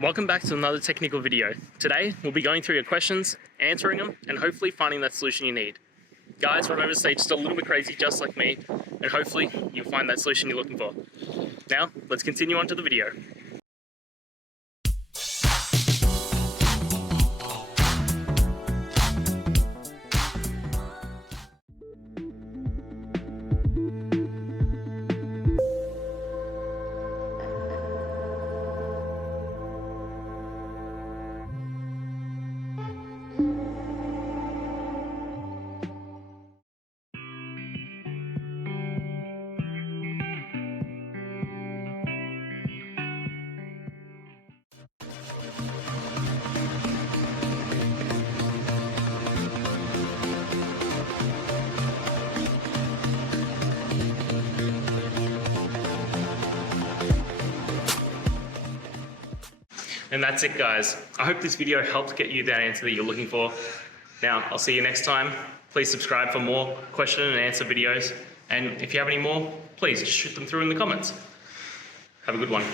Welcome back to another technical video. Today, we'll be going through your questions, answering them, and hopefully finding that solution you need. Guys, remember to stay just a little bit crazy, just like me, and hopefully you'll find that solution you're looking for. Now, let's continue on to the video. And that's it, guys. I hope this video helped get you that answer that you're looking for. Now, I'll see you next time. Please subscribe for more question and answer videos. And if you have any more, please just shoot them through in the comments. Have a good one.